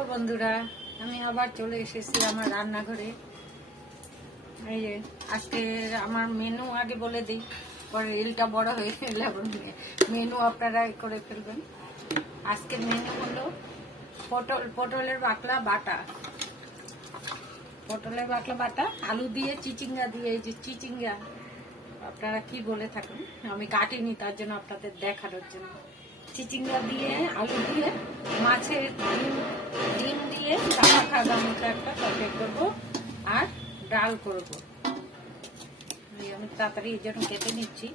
Hello বন্ধুরা, আমি আবার চলে এসেছি আমার রান্নাঘরে। এই যে আজকে আমার মেনু আগে বলে দিই, পরে রিলটা বড় হয়ে গেলে মেনু আপনারা করে ফেলবেন। আজকের মেনু হলো পটলের বাকলা বাটা, আলু দিয়ে চিচিঙ্গা দিয়ে, এই যে চিচিঙ্গা আপনারা কি বলে থাকেন, আমি কাটিনি তার জন্য আপনাদের দেখানোর জন্য। চিচিঙ্গা দিয়ে, আলু দিয়ে, মাছের ডিম দিয়ে কাঁচা খাগা মতো একটা তরকারি করবো আর ডাল করবো। আমি তাড়াতাড়ি এই জন্য কেটে নিচ্ছি।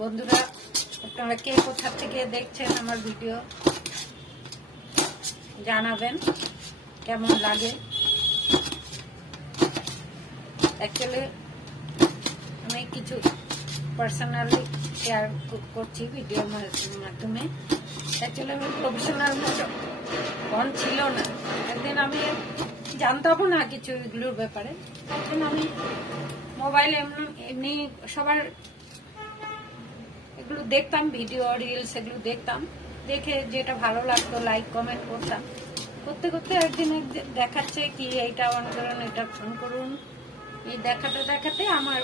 বন্ধুরা, আপনারা কে কোথা থেকে দেখছেন আমার ভিডিও জানাবেন কেমন লাগে। অ্যাকচুয়ালি আমি কিছু পার্সোনালি শেয়ার করছি ভিডিওর মাধ্যমে। অ্যাকচুয়ালি আমি প্রফেশনাল মন ছিল না, একদিন আমি জানতামও না কিছু এগুলোর ব্যাপারে। তখন আমি মোবাইলে এমনি সবার এগুলো দেখতাম, ভিডিও রিলস এগুলো দেখতাম, দেখে যেটা ভালো লাগতো লাইক কমেন্ট করতাম। করতে করতে একদিন দেখাচ্ছে কি এইটা অন করুন, এটা ফোন করুন, এই দেখাতে আমার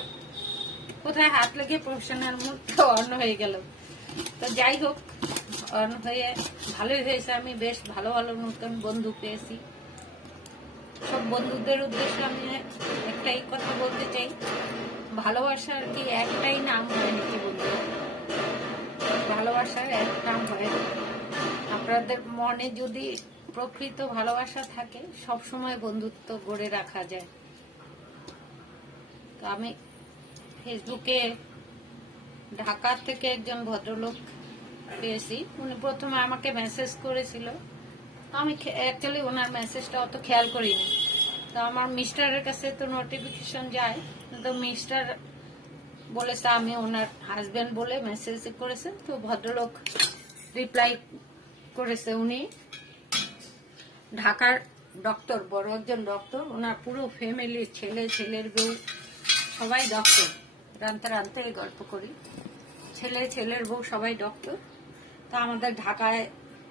কোথায় হাত লেগে প্রফেশনাল মুডটা অন হয়ে গেল। তো যাই হোক, অন হয়ে ভালোই হয়েছে। আমি বেশ ভালো ভালো নতুন বন্ধু পেয়েছি। সব বন্ধুদের উদ্দেশ্যে আমি একটাই কথা বলতে চাই, ভালোবাসার কি একটাই নাম হয় নাকি বন্ধু? ভালোবাসার এক নাম হয়। আপনাদের মনে যদি প্রকৃত ভালোবাসা থাকে, সবসময় বন্ধুত্ব গড়ে রাখা যায়। তো আমি ফেসবুকে ঢাকা থেকে একজন ভদ্রলোক পেয়েছি। উনি প্রথমে আমাকে মেসেজ করেছিল, আমি অ্যাকচুয়ালি ওনার মেসেজটা অত খেয়াল করিনি। তো আমার মিস্টারের কাছে তো নোটিফিকেশন যায়, তো মিস্টার বলেছে আমি ওনার হাজবেন্ড বলে মেসেজ করেছে। তো ভদ্রলোক রিপ্লাই করেছে, উনি ঢাকার ডক্টর, বড় একজন ডক্টর। ওনার পুরো ফ্যামিলির ছেলের বউ সবাই ডক্টর। রানতে গল্প করি, ছেলের বউ সবাই ডক্টর। তা আমাদের ঢাকায়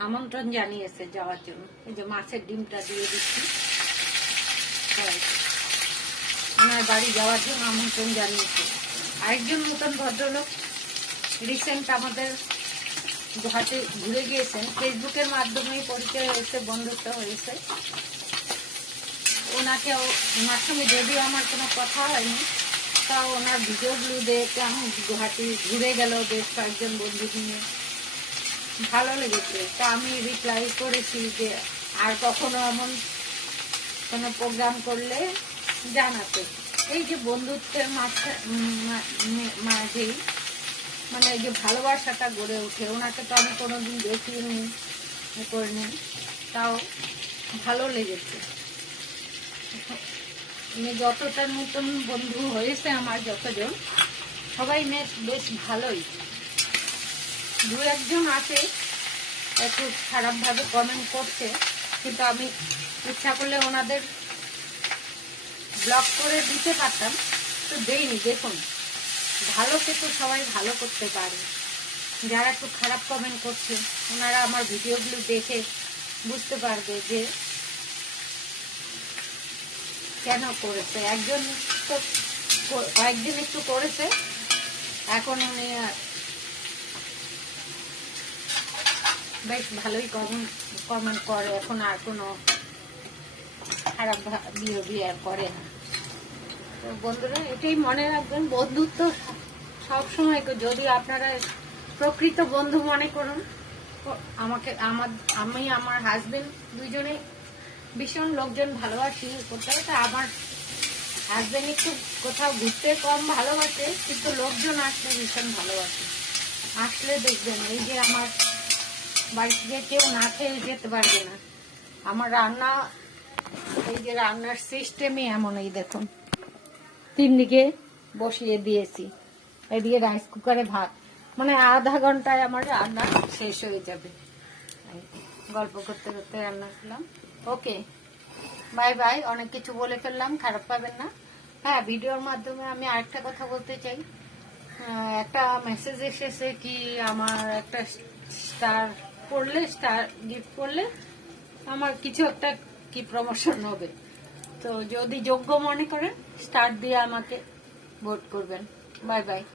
আমন্ত্রণ জানিয়েছে যাওয়ার জন্য। এই যে মাছের ডিমটা দিয়ে দিচ্ছি, ওনার বাড়ি যাওয়ার জন্য আমন্ত্রণ জানিয়েছে। আরেকজন নতুন ভদ্রলোক রিসেন্ট আমাদের গুয়াহাটি ঘুরে গিয়েছেন, ফেসবুকের মাধ্যমে পরিচয় হয়েছে, বন্ধুত্ব হয়েছে। ওনার সঙ্গে যদিও আমার কোনো কথা হয়নি, তাও ওনার ভিডিওগুলো দেখে আমি গুয়াহাটি ঘুরে গেল বেশ কয়েকজন বন্ধু নিয়ে, ভালো লেগেছে। তা আমি রিপ্লাই করেছি যে আর কখনো এমন কোনো প্রোগ্রাম করলে জানাতে। এই যে বন্ধুত্বের মাঝেই মানে এই যে ভালোবাসাটা গড়ে ওঠে। ওনাকে তো আমি কোনোদিন দেখিনি, করিনি, তাও ভালো লেগেছে। যতটা নতুন বন্ধু হয়েছে আমার, যতজন, সবাই বেশ ভালোই। দু একজন আছে একটু খারাপভাবে কমেন্ট করছে, কিন্তু আমি ইচ্ছা করলে ওনাদের ব্লক করে দিতে পারতাম, তো দেইনি। দেখুন, ভালোকে তো সবাই ভালো করতে পারে। যারা একটু খারাপ কমেন্ট করছে, ওনারা আমার ভিডিওগুলো দেখে বুঝতে পারবে যে কেন করেছে। একজন তো কয়েকদিন একটু করেছে, এখন উনি বেশ ভালোই কমেন্ট করে, এখন আর কোনো খারাপ বিহেভিয়ার করে না। তো বন্ধুরা, এটাই মনে রাখবেন, বন্ধুত্ব সবসময়, যদি আপনারা প্রকৃত বন্ধু মনে করুন। আমি আমার হাজবেন্ড দুইজনে ভীষণ লোকজন ভালোবাসি করতে হবে। তা আমার হাজবেন্ড একটু কোথাও ঘুরতে কম ভালোবাসে, কিন্তু লোকজন আসলে ভীষণ ভালোবাসে। আসলে দেখবেন এই যে আমার বাড়িতে কেউ না খেয়ে যেতে পারবে না। আমার রান্না, এই যে রান্নার সিস্টেমই এমন, এই দেখুন 3 দিকে বসিয়ে দিয়েছি। এদিকে রাইস কুকারে ভাত, মানে আধা ঘন্টায় আমার রান্না শেষ হয়ে যাবে। গল্প করতে করতে রান্না করলাম। ওকে, বাই বাই। অনেক কিছু বলে ফেললাম, খারাপ পাবেন না। হ্যাঁ, ভিডিওর মাধ্যমে আমি আরেকটা কথা বলতে চাই। একটা মেসেজ এসেছে কি আমার একটা স্টার পড়লে, স্টার গিফট করলে আমার কিছু একটা কি প্রমোশন হবে। তো যদি যোগ্য মনে করেন স্টার দিয়ে আমাকে ভোট করবেন। Bye bye.